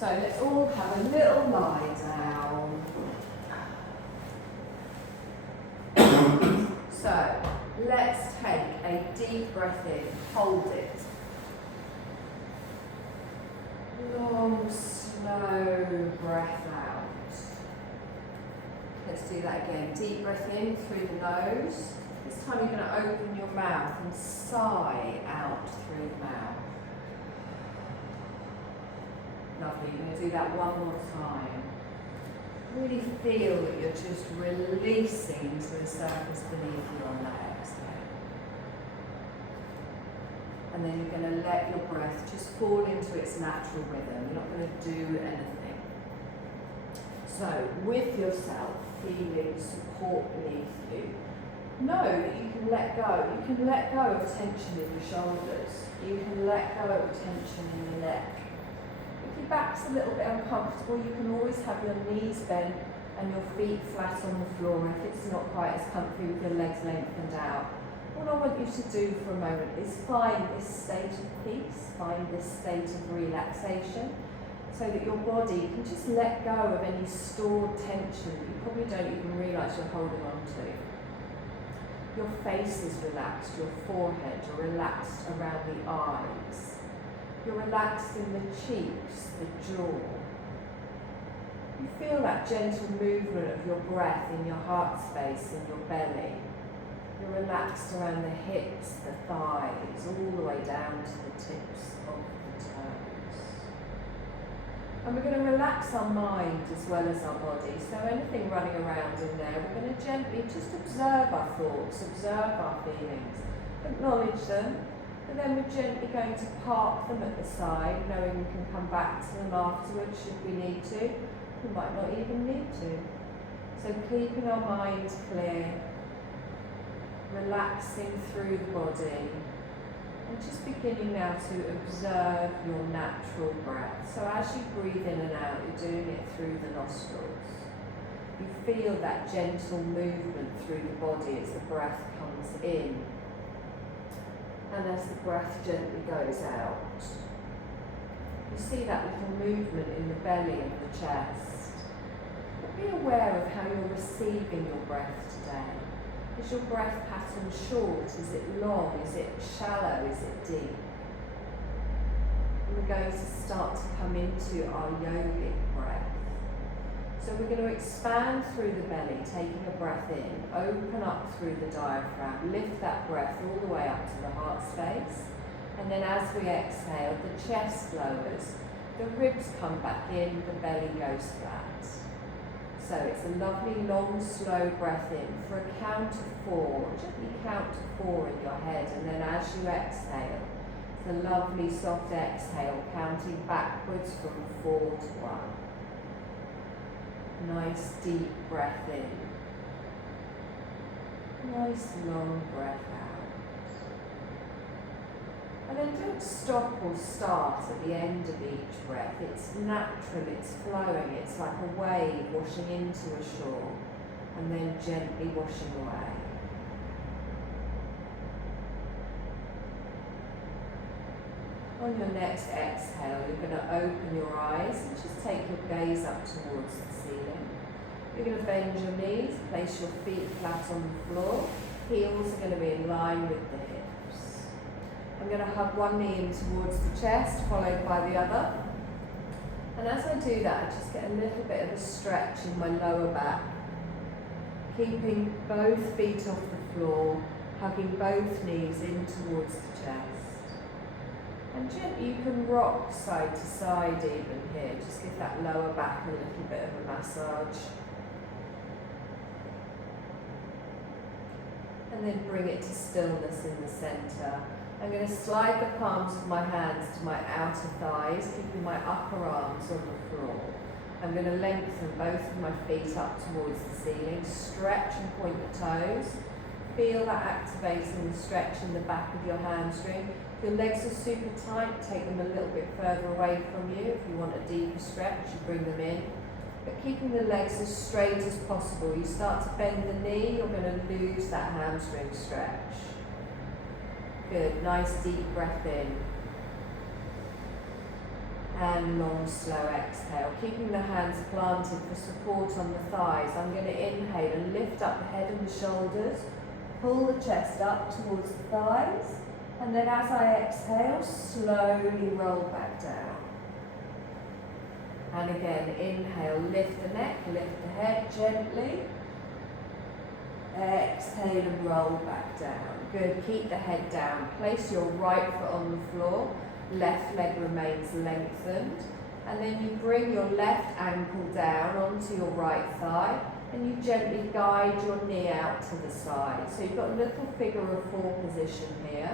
So let's all have a little lie down. So let's take a deep breath in, hold it. Long, slow breath out. Let's do that again. Deep breath in through the nose. This time you're going to open your mouth and sigh out through the mouth. Lovely. You're going to do that one more time. Really feel that you're just releasing into the surface beneath you on that exhale. And then you're going to let your breath just fall into its natural rhythm. You're not going to do anything. So, with yourself feeling support beneath you, know that you can let go. You can let go of tension in your shoulders. You can let go of tension in your neck. If your back's a little bit uncomfortable, you can always have your knees bent and your feet flat on the floor if it's not quite as comfy with your legs lengthened out. What I want you to do for a moment is find this state of peace, find this state of relaxation, so that your body can just let go of any stored tension that you probably don't even realise you're holding on to. Your face is relaxed, your forehead, you're relaxed around the eyes. You're relaxed in the cheeks, the jaw. You feel that gentle movement of your breath in your heart space and your belly. You're relaxed around the hips, the thighs, all the way down to the tips of the toes. And we're going to relax our mind as well as our body. So anything running around in there, we're going to gently just observe our thoughts, observe our feelings, acknowledge them. And then we're gently going to park them at the side, knowing we can come back to them afterwards should we need to. We might not even need to. So keeping our minds clear, relaxing through the body, and just beginning now to observe your natural breath. So as you breathe in and out, you're doing it through the nostrils. You feel that gentle movement through the body as the breath comes in. And as the breath gently goes out, you see that little movement in the belly and the chest. But be aware of how you're receiving your breath today. Is your breath pattern short? Is it long? Is it shallow? Is it deep? And we're going to start to come into our yogic breath. So we're going to expand through the belly, taking a breath in, open up through the diaphragm, lift that breath all the way up to the heart space, and then as we exhale, the chest lowers, the ribs come back in, the belly goes flat. So it's a lovely, long, slow breath in for a count of 4. Gently count to 4 in your head, and then as you exhale, it's a lovely, soft exhale, counting backwards from 4 to 1. Nice deep breath in. Nice long breath out. And then don't stop or start at the end of each breath. It's natural, it's flowing, it's like a wave washing into a shore and then gently washing away. On your next exhale, you're going to open your eyes and just take your gaze up towards the ceiling. You're going to bend your knees, place your feet flat on the floor. Heels are going to be in line with the hips. I'm going to hug one knee in towards the chest, followed by the other. And as I do that, I just get a little bit of a stretch in my lower back. Keeping both feet off the floor, hugging both knees in towards the chest. And gently you can rock side to side even here. Just give that lower back a little bit of a massage. And then bring it to stillness in the center. I'm going to slide the palms of my hands to my outer thighs, keeping my upper arms on the floor. I'm going to lengthen both of my feet up towards the ceiling, stretch and point the toes. Feel that activating the stretch in the back of your hamstring. If your legs are super tight, take them a little bit further away from you. If you want a deeper stretch, you bring them in. But keeping the legs as straight as possible. You start to bend the knee, you're going to lose that hamstring stretch. Good, nice deep breath in. and long, slow exhale. Keeping the hands planted for support on the thighs. I'm going to inhale and lift up the head and the shoulders. Pull the chest up towards the thighs. And then as I exhale, slowly roll back down. And again, inhale, lift the neck, lift the head gently. Exhale and roll back down. Good, keep the head down. Place your right foot on the floor. Left leg remains lengthened. And then you bring your left ankle down onto your right thigh. And you gently guide your knee out to the side. So you've got a little figure of four position here.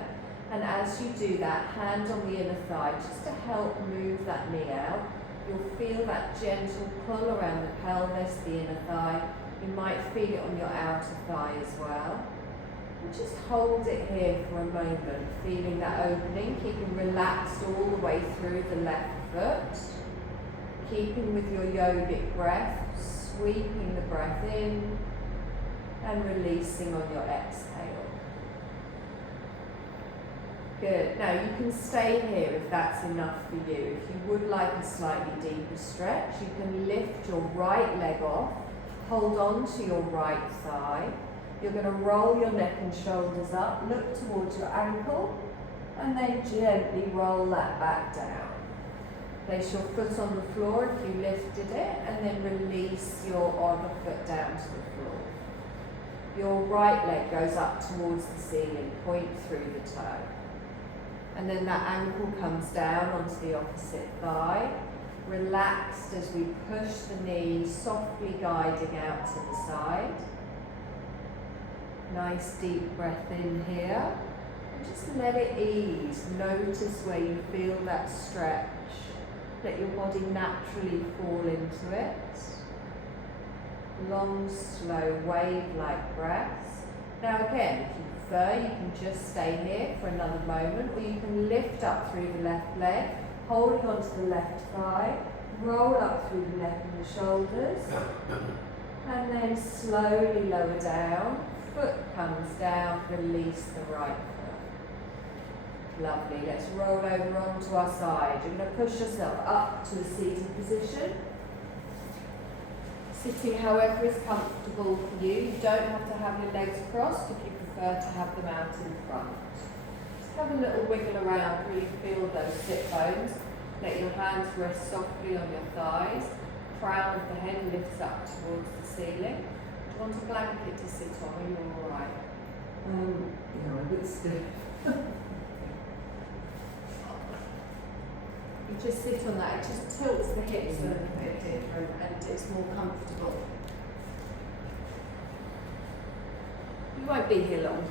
And as you do that, hand on the inner thigh, just to help move that knee out. You'll feel that gentle pull around the pelvis, the inner thigh. You might feel it on your outer thigh as well. And just hold it here for a moment, feeling that opening, keeping relaxed all the way through the left foot. Keeping with your yogic breath, sweeping the breath in and releasing on your exhale. Good. Now you can stay here if that's enough for you. If you would like a slightly deeper stretch, you can lift your right leg off, hold on to your right thigh. You're going to roll your neck and shoulders up, look towards your ankle, and then gently roll that back down. Place your foot on the floor if you lifted it, and then release your other foot down to the floor. Your right leg goes up towards the ceiling, point through the toe. And then that ankle comes down onto the opposite thigh. Relaxed as we push the knee, softly guiding out to the side. Nice deep breath in here. And just let it ease. Notice where you feel that stretch. Let your body naturally fall into it. Long, slow, wave-like breaths. Now again, if you prefer, you can just stay here for another moment, or you can lift up through the left leg, holding onto the left thigh, roll up through the neck and the shoulders, and then slowly lower down. Foot comes down, release the right foot. Lovely, let's roll over onto our side. You're going to push yourself up to a seated position. Sitting however is comfortable for you. You don't have to have your legs crossed if you prefer to have them out in front. Just have a little wiggle around, really feel those sit bones. Let your hands rest softly on your thighs. Crown of the head lifts up towards the ceiling. Do you want a blanket to sit on? Are you all right? Yeah, a bit stiff. You just sit on that, it just tilts the hips a little bit different and it's more comfortable. You won't be here long.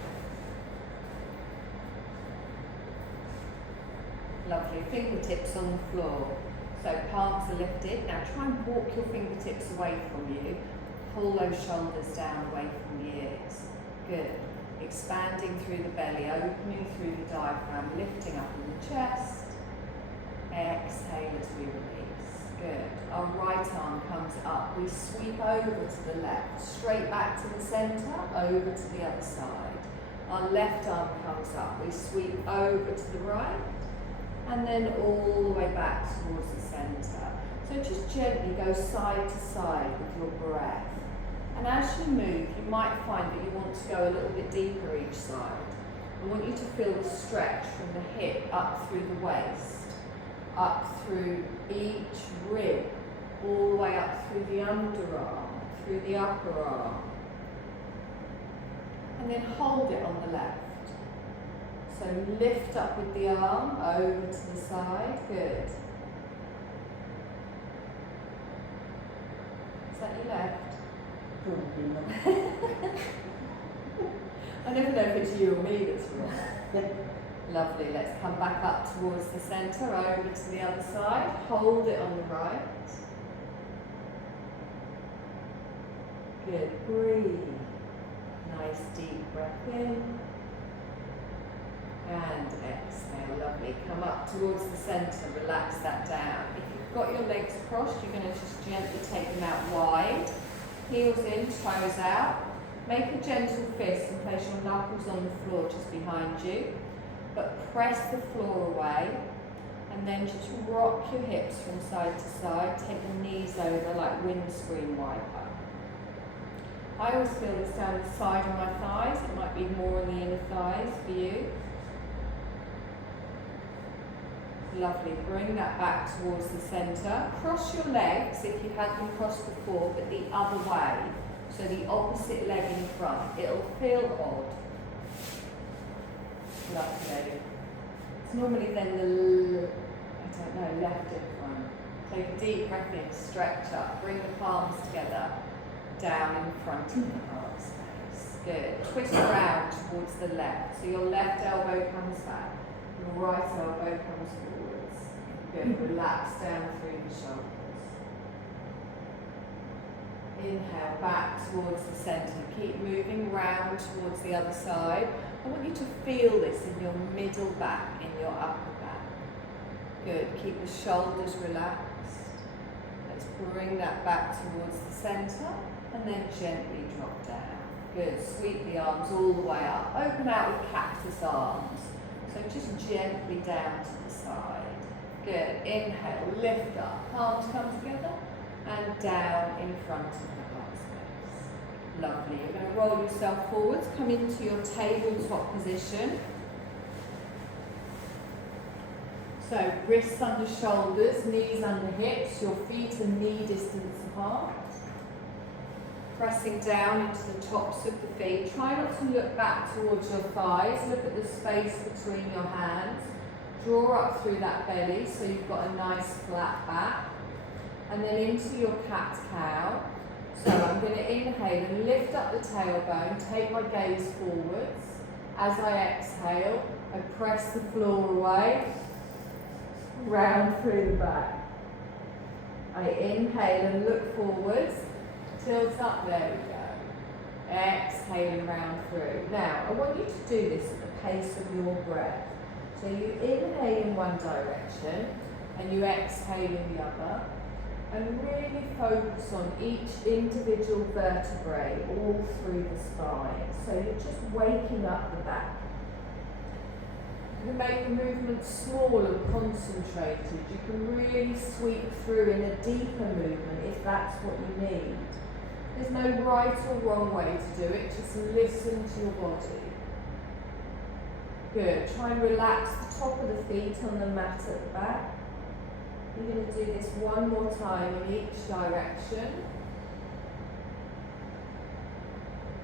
Lovely, fingertips on the floor. So palms are lifted. Now try and walk your fingertips away from you. Pull those shoulders down away from the ears. Good. Expanding through the belly, opening through the diaphragm, lifting up in the chest. Exhale as we release. Good. Our right arm comes up. We sweep over to the left, straight back to the centre, over to the other side. Our left arm comes up. We sweep over to the right, and then all the way back towards the centre. So just gently go side to side with your breath. And as you move, you might find that you want to go a little bit deeper each side. I want you to feel the stretch from the hip up through the waist, up through each rib, all the way up through the underarm, through the upper arm. And then hold it on the left. So lift up with the arm, over to the side, good. Is that your left? Probably not. I never know if it's you or me that's wrong. Lovely, let's come back up towards the centre, over to the other side, hold it on the right. Good, breathe. Nice deep breath in. And exhale, lovely. Come up towards the centre, relax that down. If you've got your legs crossed, you're going to just gently take them out wide. Heels in, toes out. Make a gentle fist and place your knuckles on the floor just behind you. But press the floor away And then just rock your hips from side to side, take the knees over like windscreen wiper. I always feel this down the side of my thighs, it might be more on the inner thighs for you. Lovely, bring that back towards the centre. Cross your legs if you had them crossed before, but the other way. So the opposite leg in front. It'll feel odd. Lovely. It's normally then the, left in front. Take a deep breath in, stretch up, bring the palms together, down in front of the heart space. Good. Twist around towards the left. So your left elbow comes back, your right elbow comes forwards. Good. Relax down through the shoulders. Inhale, back towards the centre. Keep moving round towards the other side. I want you to feel this in your middle back, in your upper back. Good. Keep the shoulders relaxed. Let's bring that back towards the centre and then gently drop down. Good. Sweep the arms all the way up. Open out with cactus arms. So just gently down to the side. Good. Inhale, lift up. Palms come together and down in front of the heart space. Lovely. You're going to roll yourself forwards, come into your tabletop position. So wrists under shoulders, knees under hips, your feet are knee distance apart. Pressing down into the tops of the feet. Try not to look back towards your thighs, look at the space between your hands. Draw up through that belly so you've got a nice flat back. And then into your cat-cow. So I'm going to inhale and lift up the tailbone, take my gaze forwards. As I exhale, I press the floor away, round through the back. I inhale and look forwards, tilt up, there we go. Exhaling round through. Now, I want you to do this at the pace of your breath. So you inhale in one direction and you exhale in the other. And really focus on each individual vertebrae all through the spine. So you're just waking up the back. You can make the movement small and concentrated. You can really sweep through in a deeper movement if that's what you need. There's no right or wrong way to do it, just listen to your body. Good. Try and relax the top of the feet on the mat at the back. You're going to do this one more time in each direction.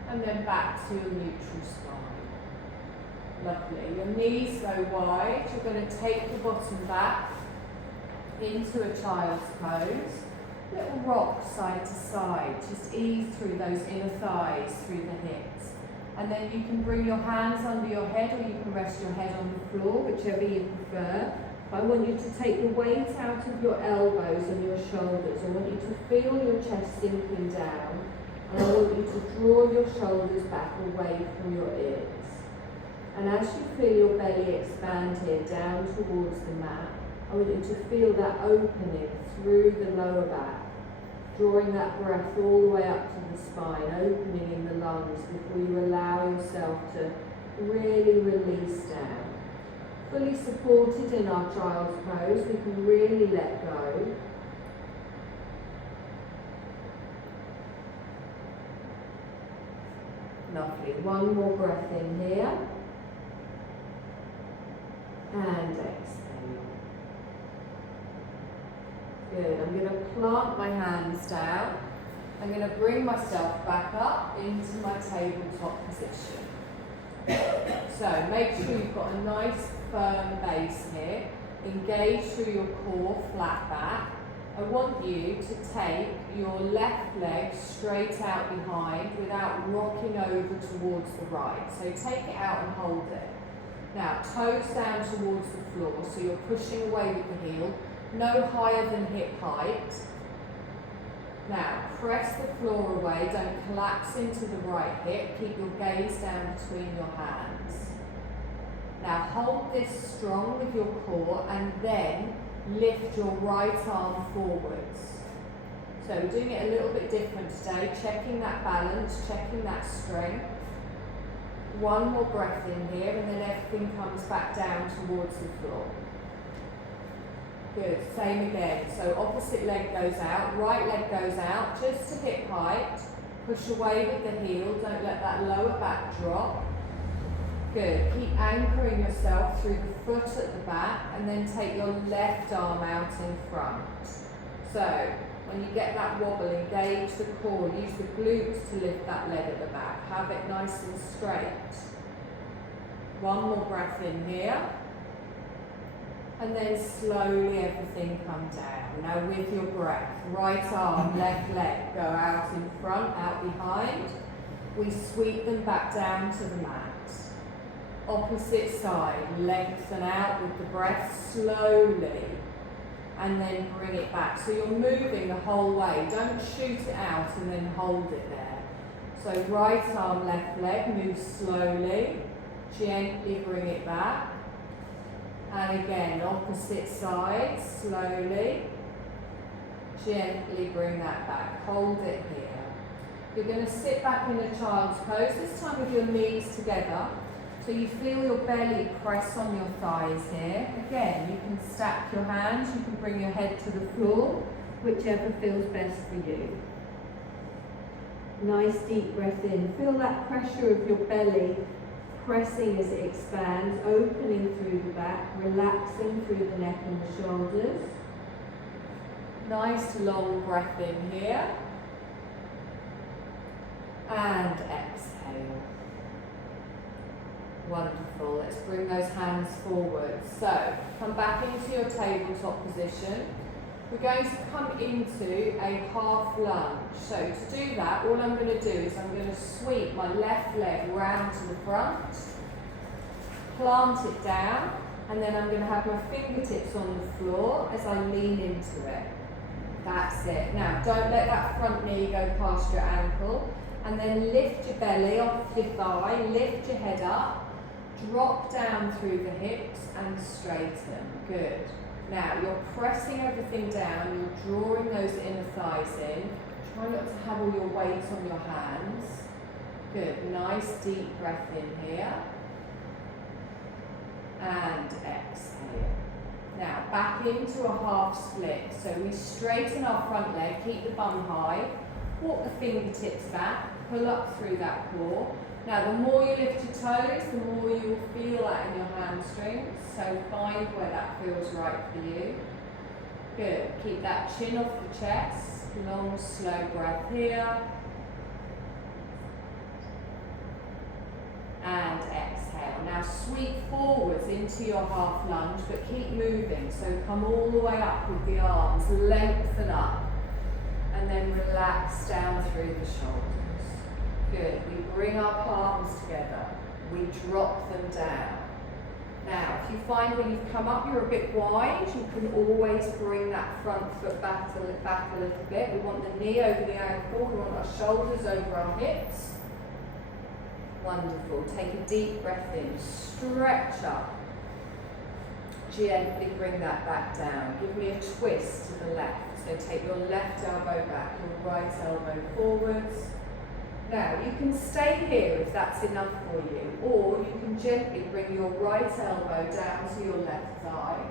And then back to your neutral spine. Lovely. Your knees go wide. You're going to take the bottom back into a child's pose. Little rock side to side. Just ease through those inner thighs, through the hips. And then you can bring your hands under your head or you can rest your head on the floor, whichever you prefer. I want you to take the weight out of your elbows and your shoulders. I want you to feel your chest sinking down. And I want you to draw your shoulders back away from your ears. And as you feel your belly expand here down towards the mat, I want you to feel that opening through the lower back. Drawing that breath all the way up to the spine, opening in the lungs before you allow yourself to really release down. Fully supported in our child's pose, we can really let go. Lovely. One more breath in here. And exhale. Good. I'm going to plant my hands down. I'm going to bring myself back up into my tabletop position. So make sure you've got a nice firm base here. Engage through your core, flat back. I want you to take your left leg straight out behind without rocking over towards the right. So take it out and hold it. Now toes down towards the floor, so you're pushing away with the heel, no higher than hip height. Now press the floor away, don't collapse into the right hip, keep your gaze down between your hands. Now hold this strong with your core and then lift your right arm forwards. So we're doing it a little bit different today, checking that balance, checking that strength. One more breath in here and then everything comes back down towards the floor. Good, same again. So opposite leg goes out, right leg goes out, just to hip height. Push away with the heel, don't let that lower back drop. Good, keep anchoring yourself through the foot at the back and then take your left arm out in front. So, when you get that wobble, engage the core, use the glutes to lift that leg at the back. Have it nice and straight. One more breath in here. And then slowly everything come down. Now with your breath, right arm, left leg, go out in front, out behind. We sweep them back down to the mat. Opposite side, lengthen out with the breath slowly. And then bring it back. So you're moving the whole way. Don't shoot it out and then hold it there. So right arm, left leg, move slowly. Gently bring it back. And again, opposite side, slowly. Gently bring that back. Hold it here. You're going to sit back in a child's pose, this time with your knees together. So you feel your belly press on your thighs here. Again, you can stack your hands, you can bring your head to the floor, whichever feels best for you. Nice deep breath in. Feel that pressure of your belly pressing as it expands, opening through the back, relaxing through the neck and the shoulders. Nice long breath in here. And exhale. Wonderful. Let's bring those hands forward. So, come back into your tabletop position. We're going to come into a half lunge. So to do that, all I'm going to do is I'm going to sweep my left leg round to the front, plant it down, and then I'm going to have my fingertips on the floor as I lean into it. That's it. Now, don't let that front knee go past your ankle, and then lift your belly off your thigh, lift your head up, drop down through the hips and straighten. Good. Now, you're pressing everything down, you're drawing those inner thighs in. Try not to have all your weight on your hands. Good, nice deep breath in here. And exhale. Now, back into a half split. So we straighten our front leg, keep the bum high, walk the fingertips back, pull up through that core. Now, the more you lift your toes, the more you will feel that in your hamstrings. So find where that feels right for you. Good. Keep that chin off the chest. Long, slow breath here. And exhale. Now sweep forwards into your half lunge, but keep moving. So come all the way up with the arms, lengthen up. And then relax down through the shoulders. Good. We bring our palms together. We drop them down. Now, if you find when you've come up you're a bit wide, you can always bring that front foot back a little bit. We want the knee over the ankle. We want our shoulders over our hips. Wonderful. Take a deep breath in. Stretch up. Gently bring that back down. Give me a twist to the left. So take your left elbow back, your right elbow forwards. Now, you can stay here if that's enough for you, or you can gently bring your right elbow down to your left thigh.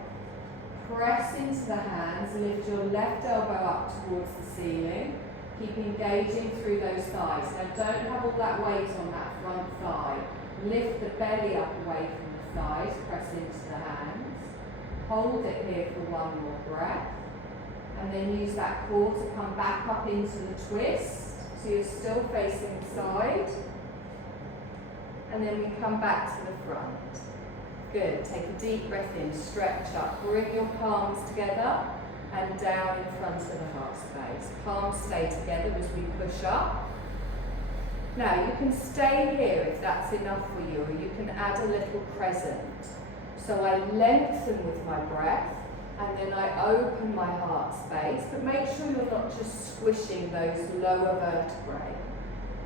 Press into the hands, lift your left elbow up towards the ceiling. Keep engaging through those thighs. Now, don't have all that weight on that front thigh. Lift the belly up away from the thighs, press into the hands. Hold it here for one more breath. And then use that core to come back up into the twist. So you're still facing the side. And then we come back to the front. Good. Take a deep breath in, stretch up. Bring your palms together and down in front of the heart space. Palms stay together as we push up. Now you can stay here if that's enough for you, or you can add a little crescent. So I lengthen with my breath. And then I open my heart space, but make sure you're not just squishing those lower vertebrae.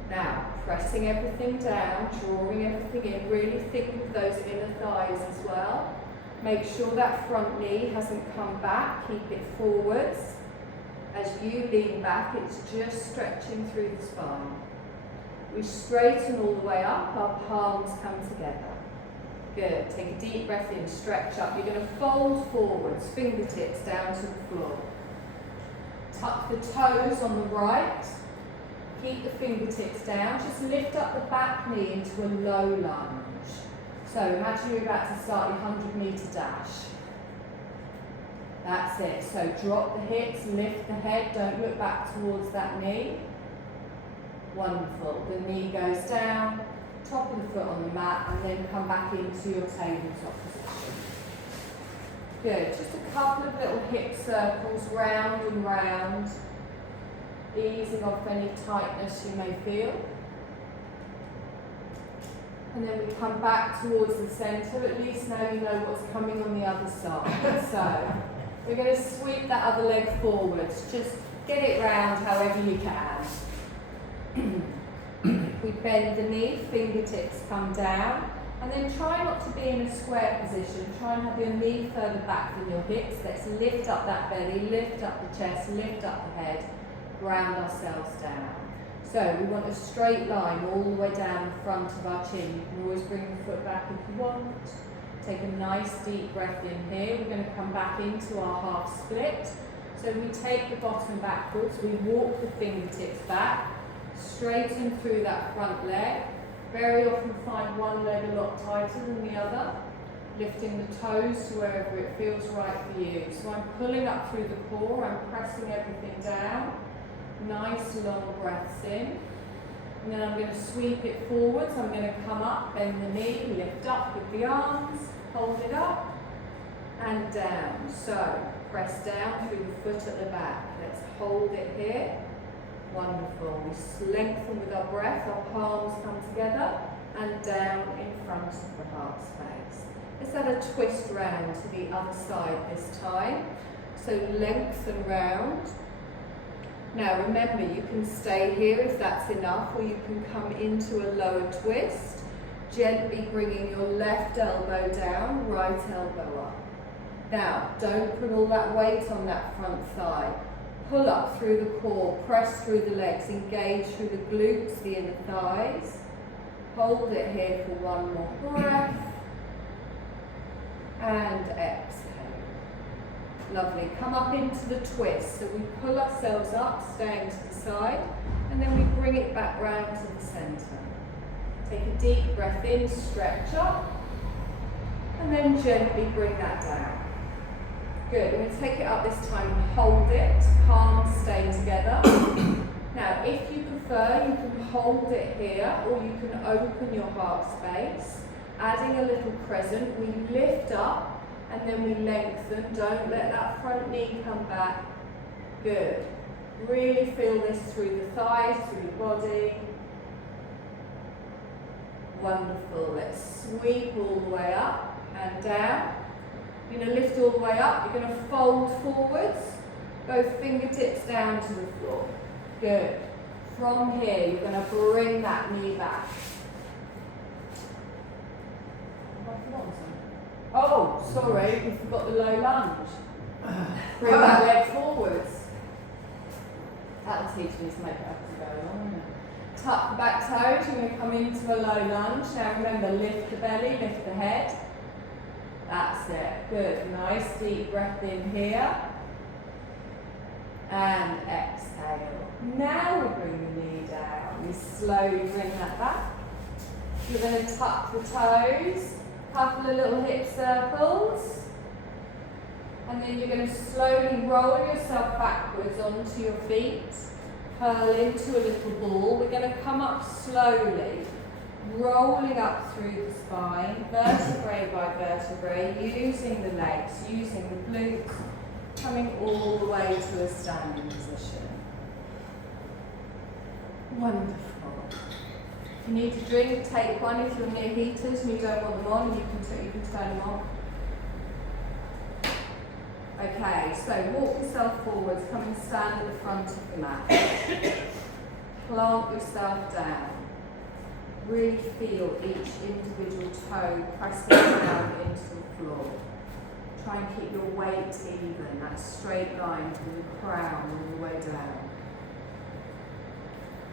Now, pressing everything down, drawing everything in, really think of those inner thighs as well. Make sure that front knee hasn't come back, keep it forwards. As you lean back, it's just stretching through the spine. We straighten all the way up, our palms come together. Good. Take a deep breath in, stretch up. You're going to fold forwards, fingertips down to the floor. Tuck the toes on the right. Keep the fingertips down. Just lift up the back knee into a low lunge. So imagine you're about to start your 100-meter dash. That's it. So drop the hips, lift the head. Don't look back towards that knee. Wonderful. The knee goes down, top of the foot on the mat, and then come back into your tabletop position. Good. Just a couple of little hip circles round and round, easing off any tightness you may feel. And then we come back towards the centre. At least now you know what's coming on the other side. So we're going to sweep that other leg forwards. Just get it round however you can. We bend the knee, fingertips come down, and then try not to be in a square position. Try and have your knee further back than your hips. Let's lift up that belly, lift up the chest, lift up the head, ground ourselves down. So we want a straight line all the way down the front of our chin. You can always bring the foot back if you want. Take a nice deep breath in here. We're going to come back into our half split. So we take the bottom backwards, we walk the fingertips back, straighten through that front leg. Very often find one leg a lot tighter than the other. Lifting the toes to wherever it feels right for you. So I'm pulling up through the core, I'm pressing everything down. Nice long breaths in. And then I'm going to sweep it forwards. I'm going to come up, bend the knee, lift up with the arms, hold it up, and down. So press down through the foot at the back. Let's hold it here. Wonderful. We lengthen with our breath, our palms come together, and down in front of the heart space. Let's add a twist round to the other side this time. So lengthen round. Now remember, you can stay here if that's enough, or you can come into a lower twist, gently bringing your left elbow down, right elbow up. Now, don't put all that weight on that front thigh. Pull up through the core, press through the legs, engage through the glutes, the inner thighs. Hold it here for one more breath. And exhale. Lovely. Come up into the twist. So we pull ourselves up, staying to the side, and then we bring it back round to the centre. Take a deep breath in, stretch up, and then gently bring that down. Good. We're going to take it up this time and hold it. Palms stay together. Now, if you prefer, you can hold it here, or you can open your heart space. Adding a little crescent, we lift up and then we lengthen. Don't let that front knee come back. Good. Really feel this through the thighs, through your body. Wonderful. Let's sweep all the way up and down. You're going to lift all the way up. You're going to fold forwards. Both fingertips down to the floor. Good. From here, you're going to bring that knee back. Oh, sorry, we forgot the low lunge. Bring that leg forwards. That'll teach me to make it up as we go along, won't it? Tuck the back toes, you're going to come into a low lunge. Now remember, lift the belly, lift the head. That's it. Good. Nice deep breath in here. And exhale. Now we bring the knee down. We slowly bring that back. You're going to tuck the toes. Couple of little hip circles, and then you're going to slowly roll yourself backwards onto your feet, curl into a little ball. We're going to come up slowly, rolling up through the spine, vertebrae by vertebrae, using the legs, using the glutes, coming all the way to a standing position. Wonderful. If you need to drink, take one. If you're near heaters and you don't want them on, you can turn them off. Okay, so walk yourself forwards, come and stand at the front of the mat. Plant yourself down. Really feel each individual toe pressing down into the floor. Try and keep your weight even, that straight line from the crown all the way down.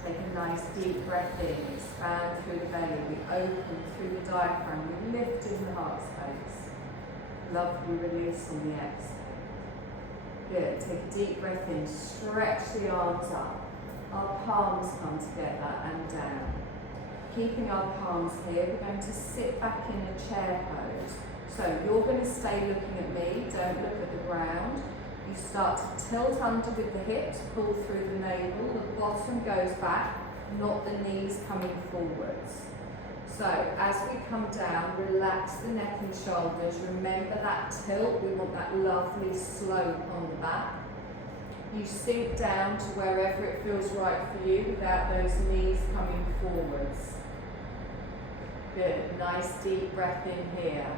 Take a nice deep breath in, expand through the belly, we open through the diaphragm, we lift in the heart space. Lovely release on the exhale. Good, take a deep breath in, stretch the arms up. Our palms come together and down. Keeping our palms here, we're going to sit back in a chair pose. So you're going to stay looking at me, don't look at the ground. You start to tilt under with the hips, pull through the navel, the bottom goes back, not the knees coming forwards. So as we come down, relax the neck and shoulders. Remember that tilt, we want that lovely slope on the back. You sink down to wherever it feels right for you without those knees coming forwards. Good, nice deep breath in here.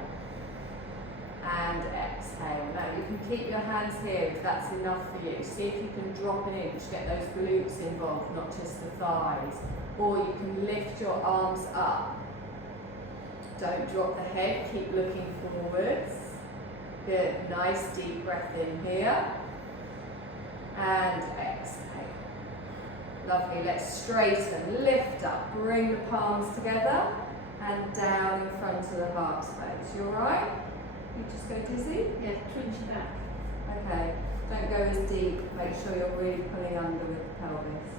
And exhale. Now you can keep your hands here if that's enough for you. See if you can drop an inch, get those glutes involved, not just the thighs. Or you can lift your arms up. Don't drop the head, keep looking forwards. Good, nice deep breath in here. And exhale. Lovely, let's straighten, lift up, bring the palms together and down in front of the heart space. You alright? You just go dizzy? Yeah, twinge back. Okay, don't go as deep, make sure you're really pulling under with the pelvis.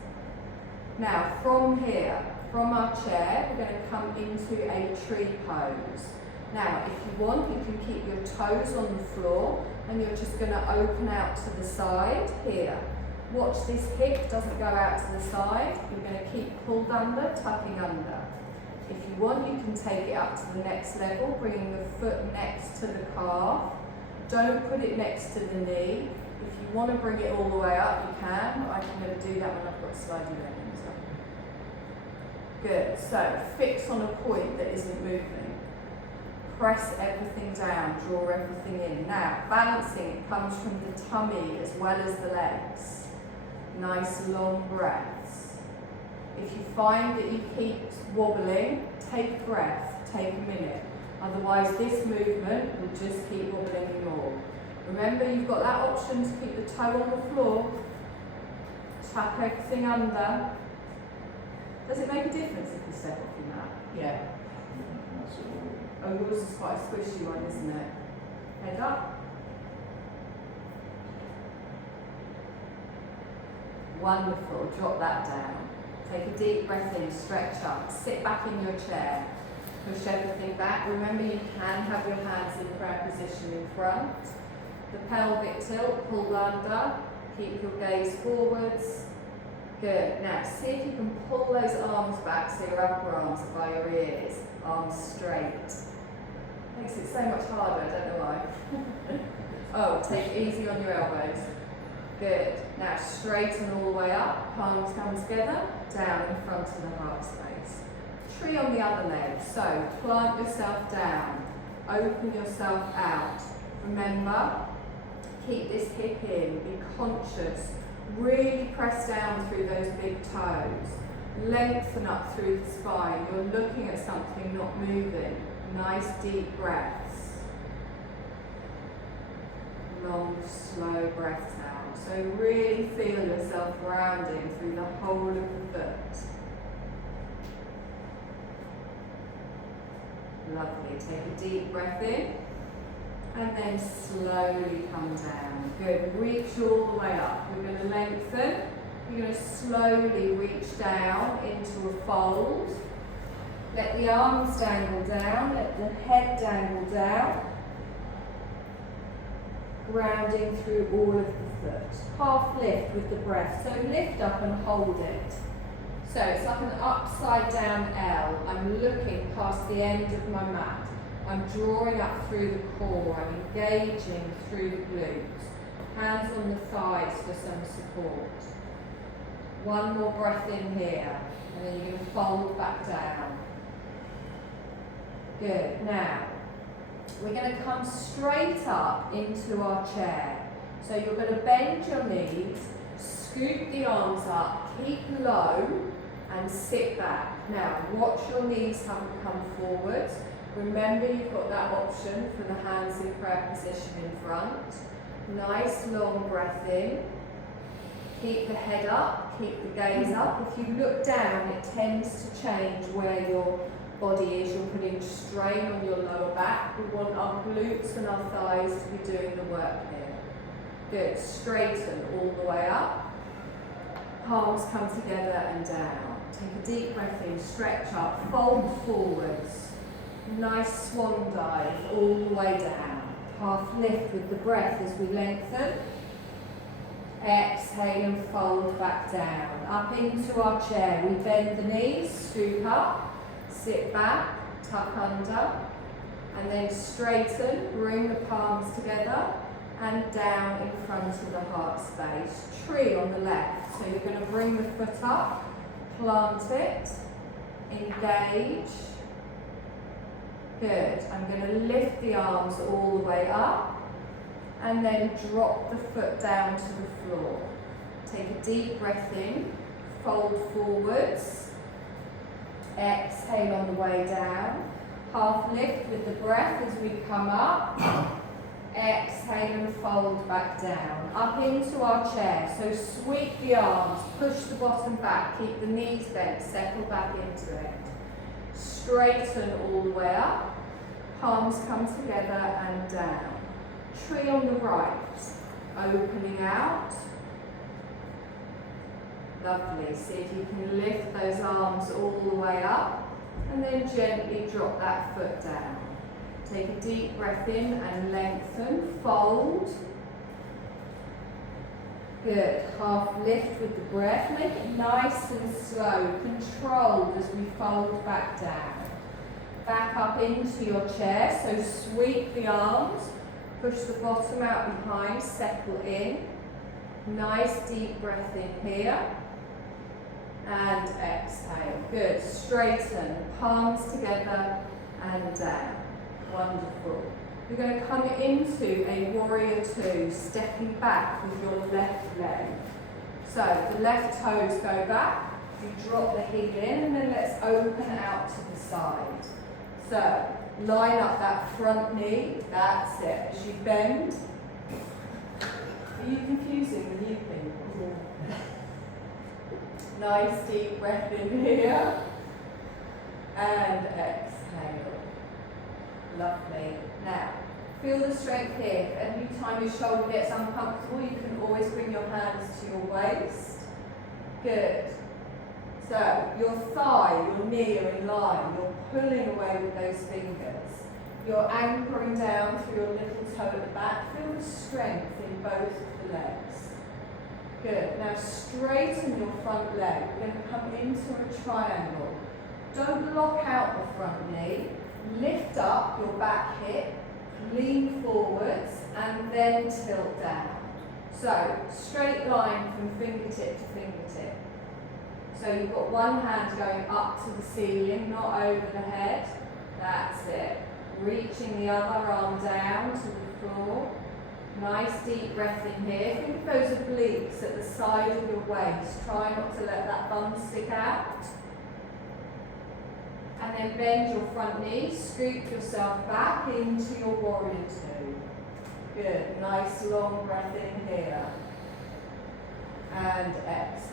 Now from here, from our chair, we're going to come into a tree pose. Now if you want, you can keep your toes on the floor and you're just going to open out to the side here. Watch this hip doesn't go out to the side, you're going to keep pulled under, tucking under. If you want, you can take it up to the next level, bringing the foot next to the calf. Don't put it next to the knee. If you want to bring it all the way up, you can. I'm going to do that when I've got slidey leggings on. Good. So fix on a point that isn't moving. Press everything down, draw everything in. Now, balancing, it comes from the tummy as well as the legs. Nice long breaths. If you find that you keep wobbling, take a breath, take a minute. Otherwise this movement will just keep wobbling you more. Remember, you've got that option to keep the toe on the floor, tuck everything under. Does it make a difference if you step off your mat? Yeah. Oh, yours is quite a squishy one, isn't it? Head up. Wonderful, drop that down. Take a deep breath in, stretch up, sit back in your chair, push everything back. Remember, you can have your hands in prayer position in front. The pelvic tilt, pull under, keep your gaze forwards. Good. Now, see if you can pull those arms back so your upper arms are by your ears, arms straight. Makes it so much harder, I don't know why. Oh, take it easy on your elbows. Good. Now straighten all the way up, palms come together, down in front of the heart space. Tree on the other leg. So plant yourself down, open yourself out. Remember, keep this hip in, be conscious. Really press down through those big toes. Lengthen up through the spine. You're looking at something, not moving. Nice deep breaths. Long, slow breaths out. So really feel yourself rounding through the whole of the foot. Lovely. Take a deep breath in and then slowly come down. Good. Reach all the way up. We're going to lengthen. You're going to slowly reach down into a fold. Let the arms dangle down, let the head dangle down. Grounding through all of the foot. Half lift with the breath. So lift up and hold it. So it's like an upside down L. I'm looking past the end of my mat. I'm drawing up through the core. I'm engaging through the glutes. Hands on the thighs for some support. One more breath in here. And then you can fold back down. Good. Now, we're going to come straight up into our chair. So you're going to bend your knees, scoop the arms up, keep low, and sit back. Now, watch your knees haven't come forward. Remember, you've got that option for the hands in prayer position in front. Nice long breath in. Keep the head up, keep the gaze up. If you look down, it tends to change where your body is. You're putting strain on your lower back. We want our glutes and our thighs to be doing the work here. Good. Straighten all the way up. Palms come together and down. Take a deep breath in, stretch up, fold forwards. Nice swan dive all the way down. Half lift with the breath as we lengthen. Exhale and fold back down. Up into our chair. We bend the knees, scoop up, sit back, tuck under, and then straighten, bring the palms together, and down in front of the heart space. Tree on the left. So you're going to bring the foot up, plant it, engage. Good. I'm going to lift the arms all the way up. And then drop the foot down to the floor. Take a deep breath in, fold forwards. Exhale on the way down. Half lift with the breath as we come up. Exhale and fold back down. Up into our chair. So sweep the arms, push the bottom back, keep the knees bent, settle back into it. Straighten all the way up. Palms come together and down. Tree on the right, opening out. Lovely. See if you can lift those arms all the way up and then gently drop that foot down. Take a deep breath in and lengthen, fold. Good. Half lift with the breath. Make it nice and slow, controlled as we fold back down. Back up into your chair, so sweep the arms. Push the bottom out behind, settle in. Nice deep breath in here. And exhale. Good. Straighten. Palms together and down. Wonderful. You're going to come into a warrior two, stepping back with your left leg. So the left toes go back. You drop the heel in and then let's open out to the side. So line up that front knee, that's it. As you bend, are you confusing the new people? Nice deep breath in here, and exhale. Lovely. Now, feel the strength here. Every time your shoulder gets uncomfortable, you can always bring your hands to your waist. Good. So, your thigh, your knee are in line. You're pulling away with those fingers. You're anchoring down through your little toe at the back. Feel the strength in both of the legs. Good. Now straighten your front leg. We're going to come into a triangle. Don't lock out the front knee. Lift up your back hip. Lean forwards and then tilt down. So, straight line from fingertip to fingertip. So you've got one hand going up to the ceiling, not over the head. That's it. Reaching the other arm down to the floor. Nice deep breath in here. Think of those obliques at the side of your waist. Try not to let that bum stick out. And then bend your front knee. Scoop yourself back into your warrior two. Good. Nice long breath in here. And exhale.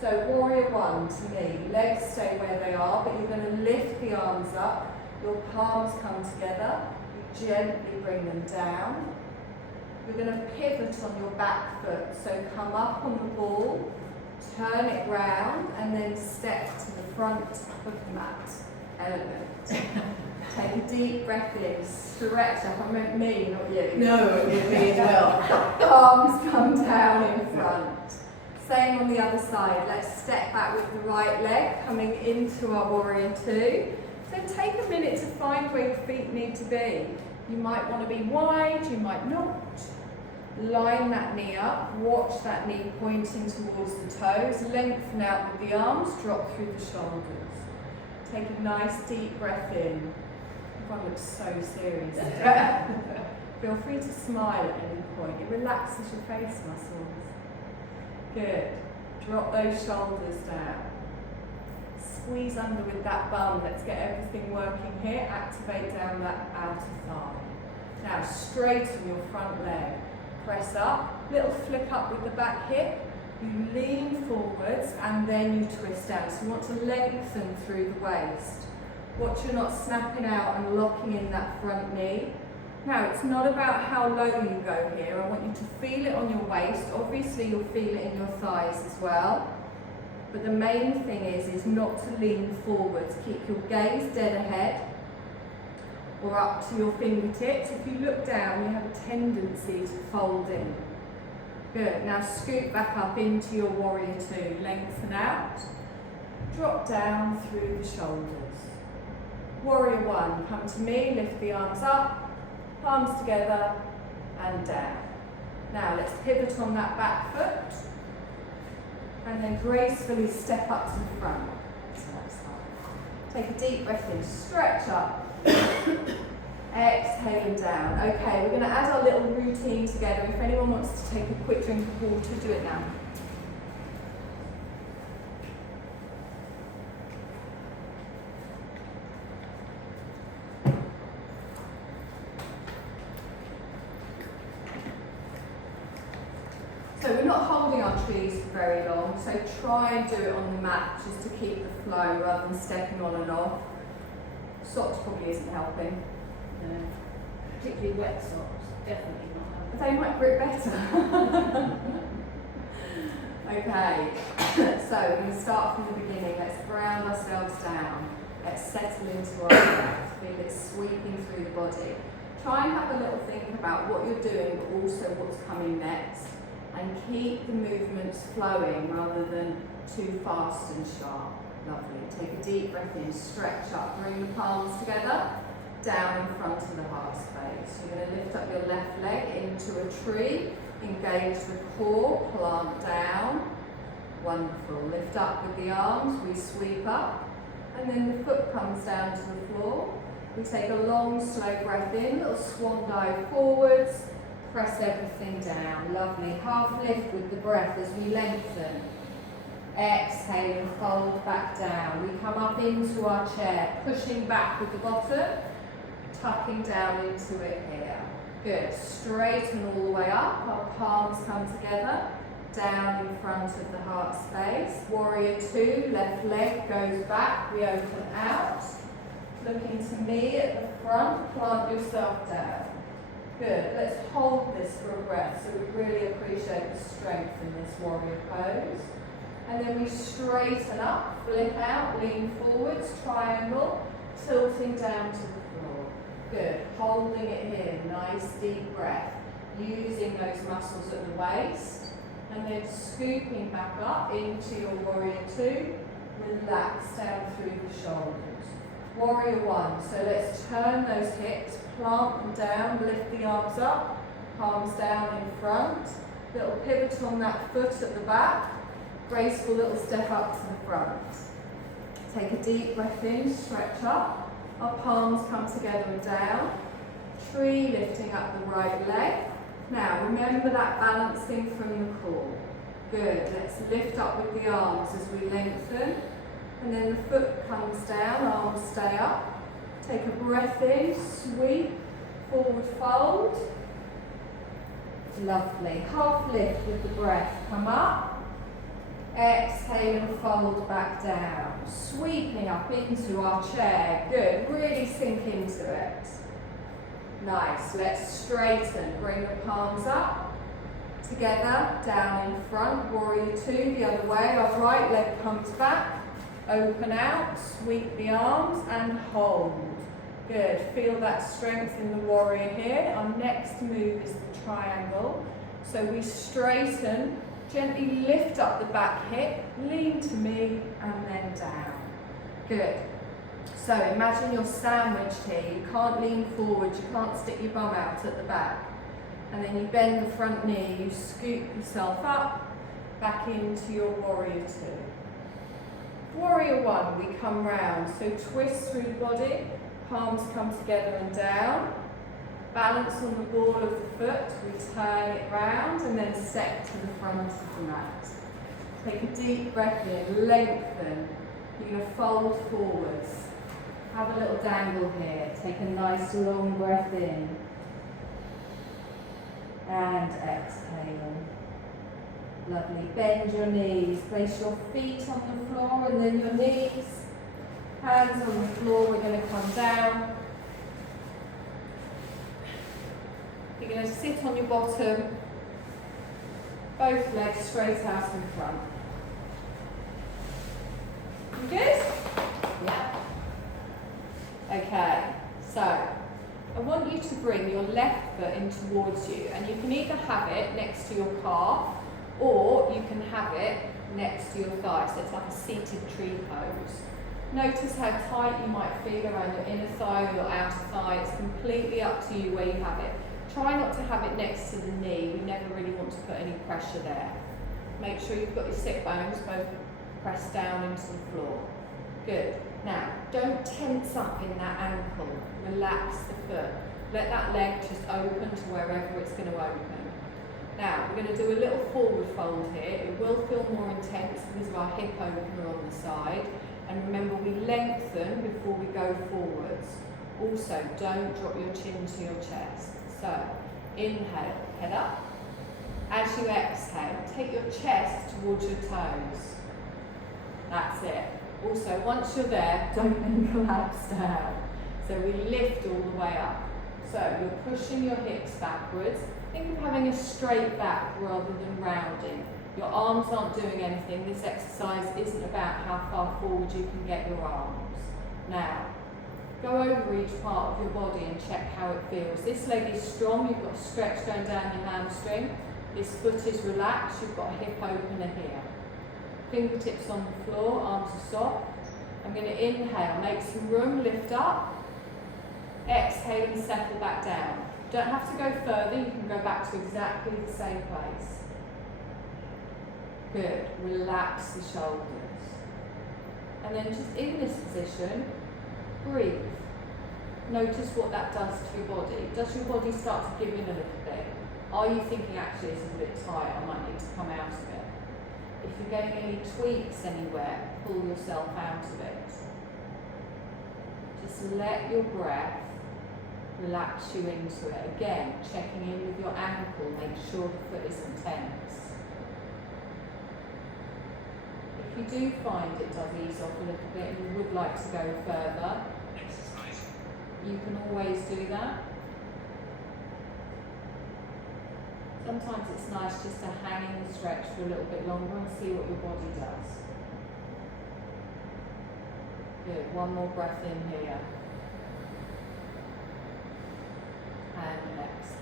So warrior one to me, legs stay where they are, but you're going to lift the arms up, your palms come together, you gently bring them down. You're going to pivot on your back foot, so come up on the ball, turn it round, and then step to the front of the mat. Element. Take a deep breath in, stretch up. I meant me, not you. No, me as well. Palms come down in front. Same on the other side. Let's step back with the right leg, coming into our warrior two. So take a minute to find where your feet need to be. You might want to be wide, you might not. Line that knee up, watch that knee pointing towards the toes. Lengthen out with the arms, drop through the shoulders. Take a nice deep breath in. Everyone looks so serious. Feel free to smile at any point. It relaxes your face muscles. Good. Drop those shoulders down. Squeeze under with that bum. Let's get everything working here. Activate down that outer thigh. Now straighten your front leg. Press up. Little flick up with the back hip. You lean forwards and then you twist down. So you want to lengthen through the waist. Watch you're not snapping out and locking in that front knee. Now, it's not about how low you go here. I want you to feel it on your waist. Obviously, you'll feel it in your thighs as well. But the main thing is not to lean forwards. Keep your gaze dead ahead or up to your fingertips. If you look down, you have a tendency to fold in. Good. Now scoot back up into your warrior two. Lengthen out. Drop down through the shoulders. Warrior one. Come to me. Lift the arms up. Palms together and down. Now let's pivot on that back foot. And then gracefully step up to the front. Take a deep breath in. Stretch up. Exhaling down. Okay, we're going to add our little routine together. If anyone wants to take a quick drink of water, do it now. So we're not holding our trees for very long, so try and do it on the mat just to keep the flow rather than stepping on and off. Socks probably isn't helping. No. Particularly wet socks, definitely not. They might grip better. Okay, so we're going to start from the beginning. Let's ground ourselves down. Let's settle into our breath. Feel it sweeping through the body. Try and have a little think about what you're doing, but also what's coming next. And keep the movements flowing rather than too fast and sharp. Lovely. Take a deep breath in, stretch up, bring the palms together. Down in front of the heart space. You're going to lift up your left leg into a tree, engage the core, plant down. Wonderful. Lift up with the arms, we sweep up, and then the foot comes down to the floor. We take a long, slow breath in, little swan dive forwards, press everything down. Lovely. Half lift with the breath as we lengthen. Exhale and fold back down. We come up into our chair, pushing back with the bottom. Tucking down into it here. Good. Straighten all the way up. Our palms come together. Down in front of the heart space. Warrior two. Left leg goes back. We open out. Looking to me at the front. Plant yourself down. Good. Let's hold this for a breath. So we really appreciate the strength in this warrior pose. And then we straighten up. Flip out. Lean forwards. Triangle. Tilting down to the floor. Good. Holding it here. Nice deep breath. Using those muscles at the waist. And then scooping back up into your warrior two. Relax down through the shoulders. Warrior one. So let's turn those hips. Plant them down. Lift the arms up. Palms down in front. Little pivot on that foot at the back. Graceful little step up to the front. Take a deep breath in. Stretch up. Our palms come together and down. Tree lifting up the right leg. Now remember that balancing from the core. Good. Let's lift up with the arms as we lengthen. And then the foot comes down, arms stay up. Take a breath in, sweep, forward fold. Lovely. Half lift with the breath. Come up. Exhale and fold back down. Sweeping up into our chair. Good. Really sink into it. Nice. Let's straighten. Bring the palms up. Together. Down in front. Warrior two. The other way. Our right leg comes back. Open out. Sweep the arms and hold. Good. Feel that strength in the warrior here. Our next move is the triangle. So we straighten. Gently lift up the back hip, lean to me, and then down. Good. So imagine you're sandwiched here. You can't lean forward, you can't stick your bum out at the back. And then you bend the front knee, you scoop yourself up, back into your warrior two. Warrior one, we come round. So twist through the body, palms come together and down. Balance on the ball of the foot, we turn it round and then step to the front of the mat. Take a deep breath in, lengthen. You're going to fold forwards. Have a little dangle here. Take a nice long breath in. And exhale. Lovely. Bend your knees. Place your feet on the floor and then your knees. Hands on the floor. We're going to come down. You're going to sit on your bottom. Both legs straight out in front. You good? Yeah. Okay. So, I want you to bring your left foot in towards you, and you can either have it next to your calf or you can have it next to your thigh, so it's like a seated tree pose. Notice how tight you might feel around your inner thigh or your outer thigh. It's completely up to you where you have it. Try not to have it next to the knee. We never really want to put any pressure there. Make sure you've got your sit bones both pressed down into the floor. Good. Now, don't tense up in that ankle. Relax the foot. Let that leg just open to wherever it's going to open. Now, we're going to do a little forward fold here. It will feel more intense because of our hip opener on the side. And remember, we lengthen before we go forwards. Also, don't drop your chin to your chest. So, inhale, head up. As you exhale, take your chest towards your toes. That's it. Also, once you're there, don't then collapse down. So we lift all the way up. So you're pushing your hips backwards. Think of having a straight back rather than rounding. Your arms aren't doing anything. This exercise isn't about how far forward you can get your arms. Now, go over each part of your body and check how it feels. This leg is strong. You've got a stretch going down your hamstring. This foot is relaxed. You've got a hip opener here. Fingertips on the floor, arms are soft. I'm going to inhale, make some room, lift up. Exhale and settle back down. Don't have to go further, you can go back to exactly the same place. Good, relax the shoulders. And then just in this position, breathe. Notice what that does to your body. Does your body start to give in a little bit? Are you thinking, actually this is a bit tight, I might need to come out of it? If you're getting any tweaks anywhere, pull yourself out of it. Just let your breath relax you into it. Again, checking in with your ankle, make sure the foot isn't tense. If you do find it does ease off a little bit and you would like to go further, you can always do that. Sometimes it's nice just to hang in the stretch for a little bit longer and see what your body does. Good, one more breath in here. And exhale.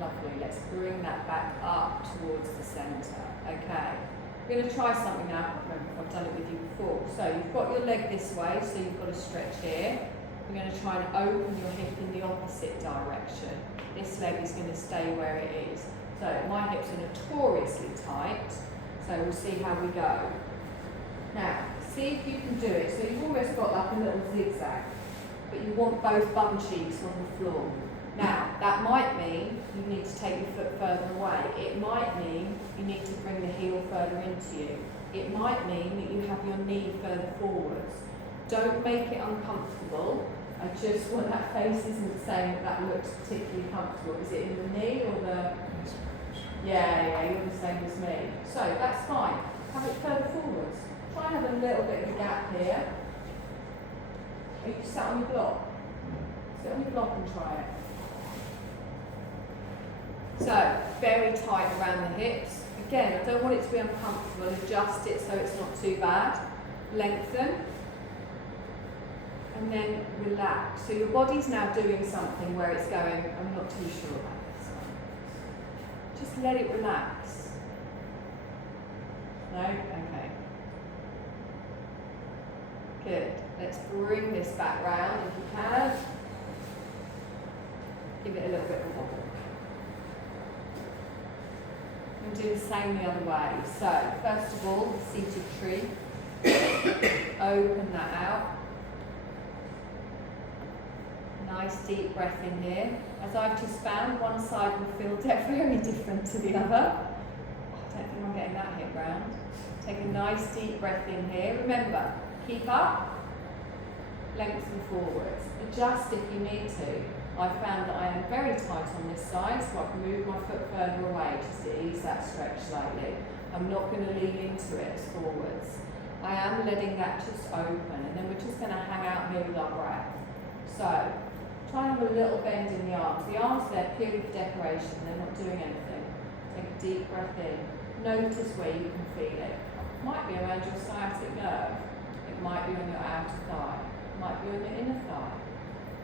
Lovely, let's bring that back up towards the centre. Okay, we're going to try something now. I can't remember if I've done it with you before. So you've got your leg this way, so you've got a stretch here. We're going to try and open your hip in the opposite direction. This leg is going to stay where it is. So my hips are notoriously tight, so we'll see how we go. Now, see if you can do it. So you've almost got like a little zigzag, but you want both bum cheeks on the floor. Now, that might mean you need to take your foot further away. It might mean you need to bring the heel further into you. It might mean that you have your knee further forwards. Don't make it uncomfortable. I just want that face isn't saying that looks particularly comfortable. Is it in the knee or the... Yeah, you're the same as me. So that's fine. Have it further forwards. Try and have a little bit of a gap here. Are you sat on your block? Sit on your block and try it. So, very tight around the hips. Again, I don't want it to be uncomfortable. Adjust it so it's not too bad. Lengthen. And then relax. So your body's now doing something where it's going, I'm not too sure about this one. Just let it relax. No? Okay. Good. Let's bring this back round if you can. Give it a little bit of a wobble. And do the same the other way. So, first of all, the seated tree. Open that out. Nice deep breath in here. As I've just found, one side will feel very different to the other. I don't think I'm getting that hip round. Take a nice deep breath in here. Remember, keep up, lengthen forwards. Adjust if you need to. I found that I am very tight on this side, so I can move my foot further away just to ease that stretch slightly. I'm not going to lean into it forwards. I am letting that just open, and then we're just going to hang out here with our breath. So, try and have a little bend in the arms. The arms are there purely for decoration, they're not doing anything. Take a deep breath in. Notice where you can feel it. It might be around your sciatic nerve. It might be on your outer thigh. It might be on your inner thigh.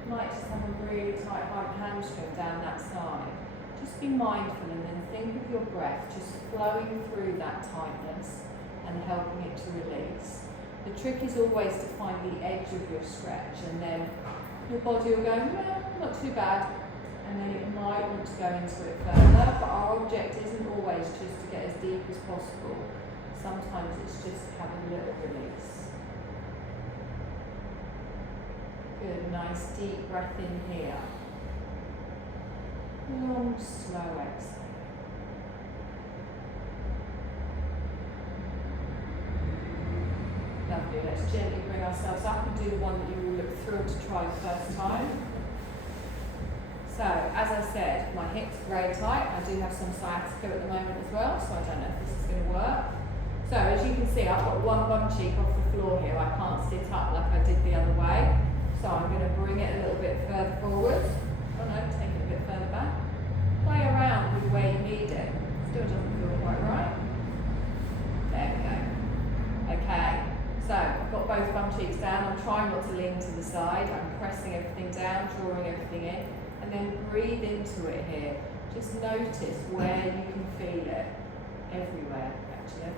You might just have a really tight right hamstring down that side. Just be mindful and then think of your breath just flowing through that tightness and helping it to release. The trick is always to find the edge of your stretch, and then your body will go, not too bad, and then it might want to go into it further, but our object isn't always just to get as deep as possible. Sometimes it's just to have a little release. Good, nice deep breath in here. Long, slow exhale. Lovely, let's gently bring ourselves up and do the one that you will look thrilled to try the first time. So, as I said, my hips are very tight. I do have some sciatica at the moment as well, so I don't know if this is going to work. So, as you can see, I've got one bum cheek off the floor here. I can't sit up like I did the other way. So I'm going to bring it a little bit further forward. Oh no, take it a bit further back. Play around with where you need it. Still doesn't feel quite right. There we go. Okay, so I've got both bum cheeks down. I'm trying not to lean to the side. I'm pressing everything down, drawing everything in. And then breathe into it here. Just notice where you can feel it. Everywhere, actually.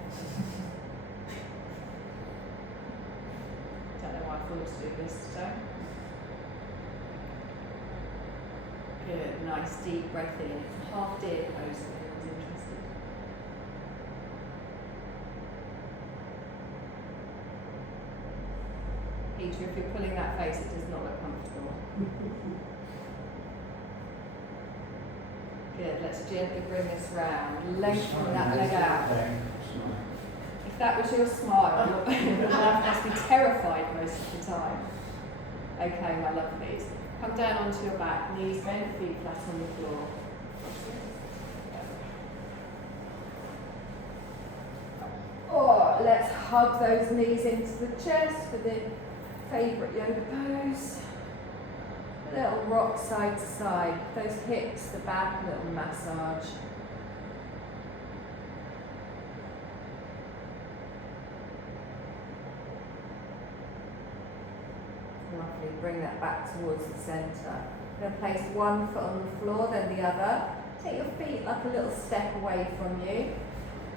Don't know why I thought to do this today. Good, nice deep breath in. It's a half deer pose if anyone's interested. Peter, if you're pulling that face, it does not look comfortable. Good, let's gently bring this round. Lengthen that leg out. If that was your smile, your wife must be terrified most of the time. Okay, my lovelies. Come down onto your back, knees bent, feet flat on the floor. Or let's hug those knees into the chest for the favourite yoga pose. A little rock side to side. Those hips, the back, a little massage. Lovely, bring that back towards the centre. I'm going to place one foot on the floor, then the other. Take your feet like a little step away from you.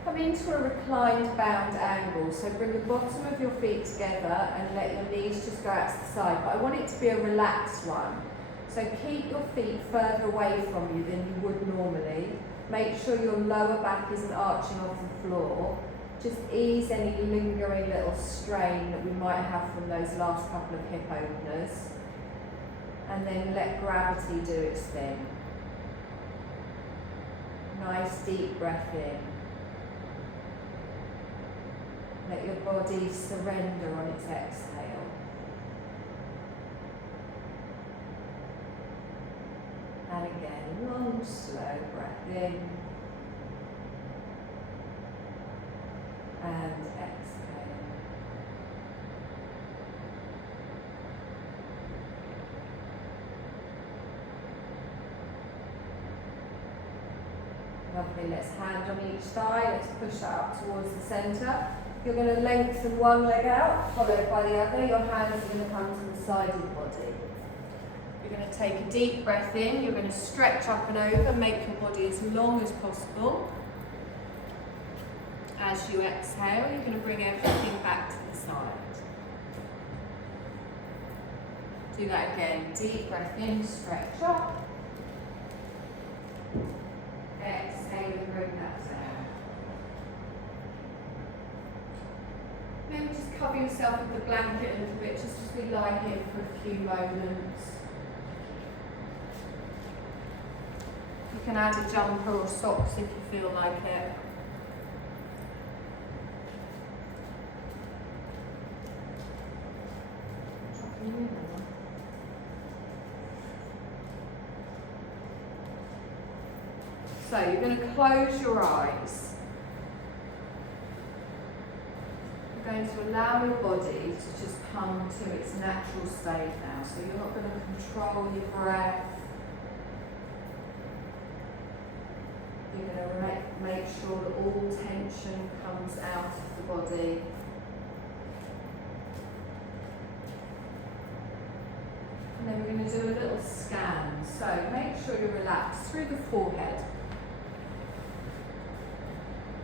Come into a reclined bound angle, so bring the bottom of your feet together and let your knees just go out to the side, but I want it to be a relaxed one. So keep your feet further away from you than you would normally. Make sure your lower back isn't arching off the floor. Just ease any lingering little strain that we might have from those last couple of hip openers. And then let gravity do its thing. Nice deep breath in. Let your body surrender on its exhale. And again, long, slow breath in. And exhale. Lovely, let's hand on each thigh, let's push that up towards the centre. You're going to lengthen one leg out, followed by the other. Your hands are going to come to the side of the body. You're going to take a deep breath in, you're going to stretch up and over, make your body as long as possible. As you exhale, you're going to bring everything back to the side. Do that again. Deep breath in, stretch up. Exhale and bring that down. Maybe just cover yourself with the blanket a little bit, just as we lie here for a few moments. You can add a jumper or socks if you feel like it. So you're going to close your eyes. You're going to allow your body to just come to its natural state now. So you're not going to control your breath. You're going to make sure that all tension comes out of the body. And then we're going to do a little scan. So make sure you're relaxed through the forehead.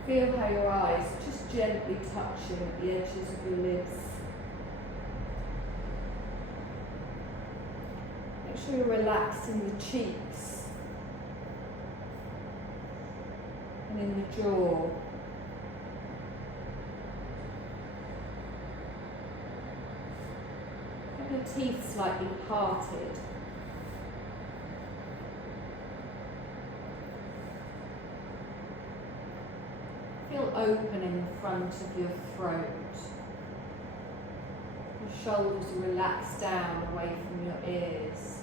Feel how your eyes are just gently touching at the edges of your lids. Make sure you're relaxed in the cheeks and in the jaw. Get your teeth slightly parted. Feel open in the front of your throat. Your shoulders are relaxed down away from your ears.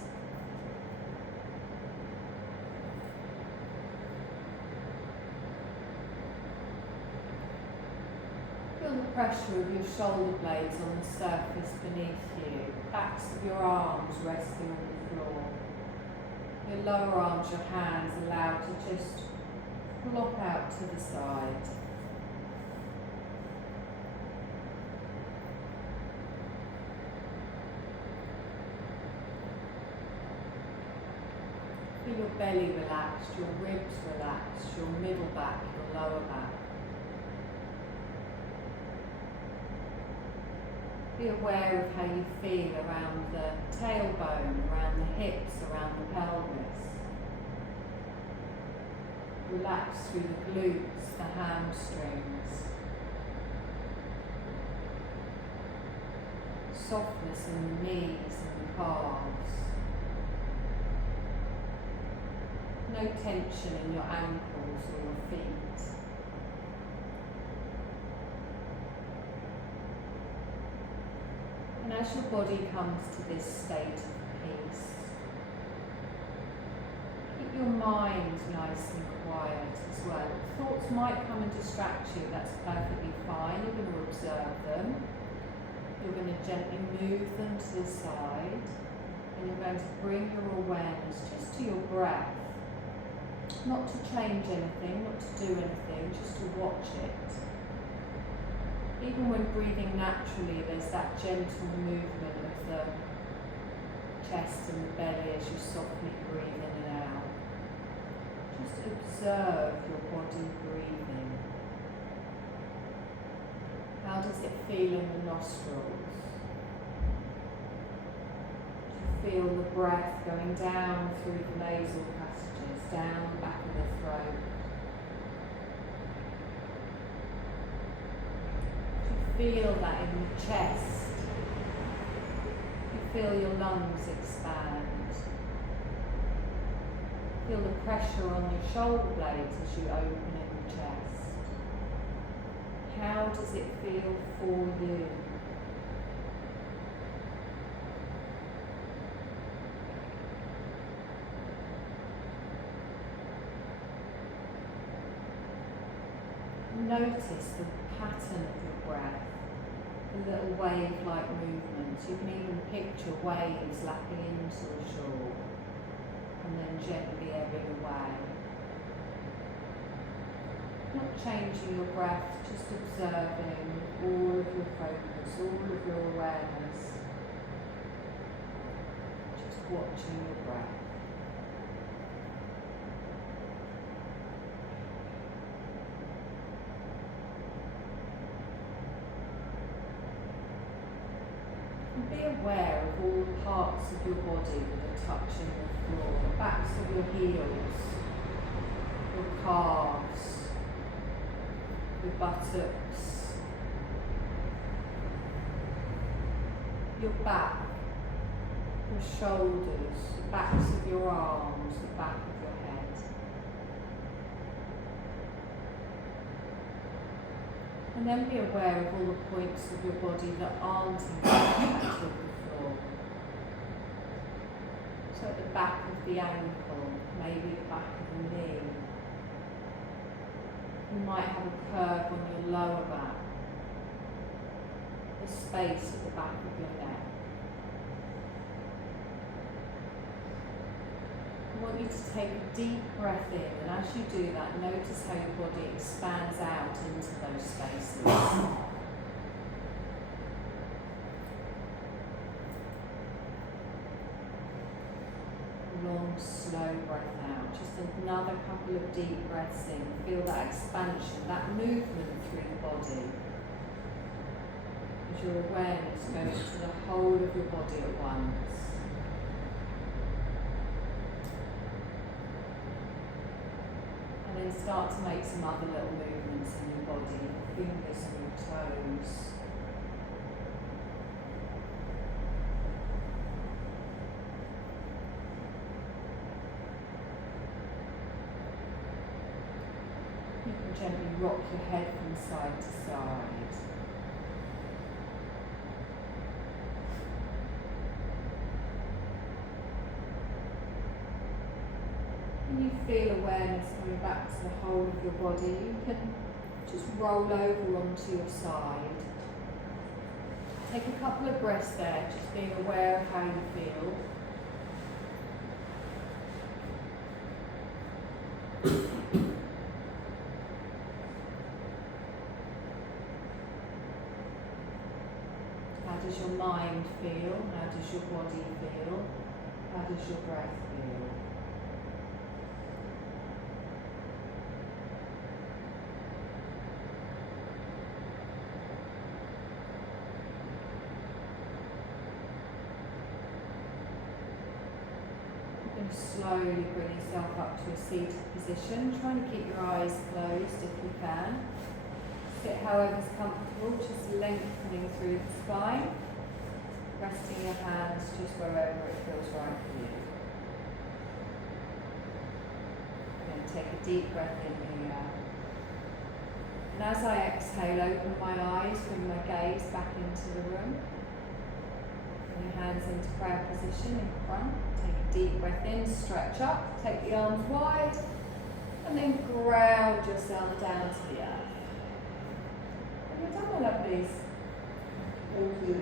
Feel the pressure of your shoulder blades on the surface beneath you. Backs of your arms resting on the floor. Your lower arms, your hands allowed to just flop out to the side. Feel your belly relaxed, your ribs relaxed, your middle back, your lower back. Be aware of how you feel around the tailbone, around the hips, around the pelvis. Relax through the glutes, the hamstrings. Softness in the knees and the calves. No tension in your ankles or your feet. And as your body comes to this state of peace, keep your mind nice and quiet as well. Thoughts might come and distract you, that's perfectly fine. You're going to observe them. You're going to gently move them to the side, and you're going to bring your awareness just to your breath. Not to change anything, not to do anything, just to watch it. Even when breathing naturally, there's that gentle movement of the chest and the belly as you softly breathe in and out. Just observe your body breathing. How does it feel in the nostrils? Do you feel the breath going down through the nasal passages, down the back of the throat? Do you feel that in the chest? Do you feel your lungs expand? Feel the pressure on your shoulder blades as you open in the chest. How does it feel for you? Notice the pattern of your breath, the little wave-like movements. You can even picture waves lapping into a shore and then gently ebbing away. Not changing your breath, just observing all of your focus, all of your awareness. Just watching your breath. And be aware of all the parts of your body that are touching the floor, the backs of your heels, your calves, your buttocks, your back, your shoulders, the backs of your arms, the back of your head. And then be aware of all the points of your body that aren't in contact with the floor. So at the back of the ankle, maybe the back of the knee, You might have a curve on your lower back, the space at the back of your neck. I want you to take a deep breath in, and as you do that, notice how your body expands out into those spaces. Long, slow breath out. Just another couple of deep breaths in. Feel that expansion, that movement through the body. As your awareness goes to the whole of your body at once. And then start to make some other little movements in your body, your fingers and your toes. You can gently rock your head from side to side. When you feel awareness coming back to the whole of your body, you can just roll over onto your side. Take a couple of breaths there, just being aware of how you feel. How does your mind feel? How does your body feel? How does your breath feel? You can slowly bring yourself up to a seated position, trying to keep your eyes closed if you can. Sit however's comfortable, just lengthening through the spine, resting your hands just wherever it feels right for you. Then take a deep breath in here. And as I exhale, open my eyes, bring my gaze back into the room. Bring your hands into prayer position in front. Take a deep breath in, stretch up, take the arms wide, and then ground yourself down to the earth. You're done, my lovelies. Thank you.